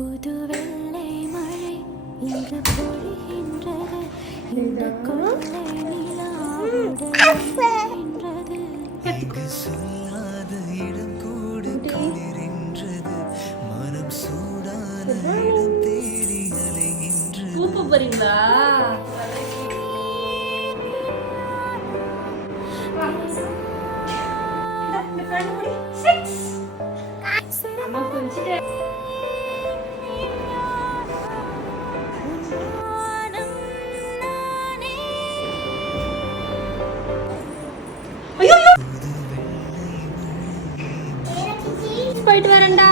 புது வெள்ளை மழை இங்கு பொழிகின்றது, இந்த கொள்ளை நிலாவுடன்றது. சொல்லாத இடம் கூட குளிரின்றது, மனம் சூடான இடம் தேடி அலைகின்றது. கூப்பு போறீங்களா? போயிட்டு வரேன்டா.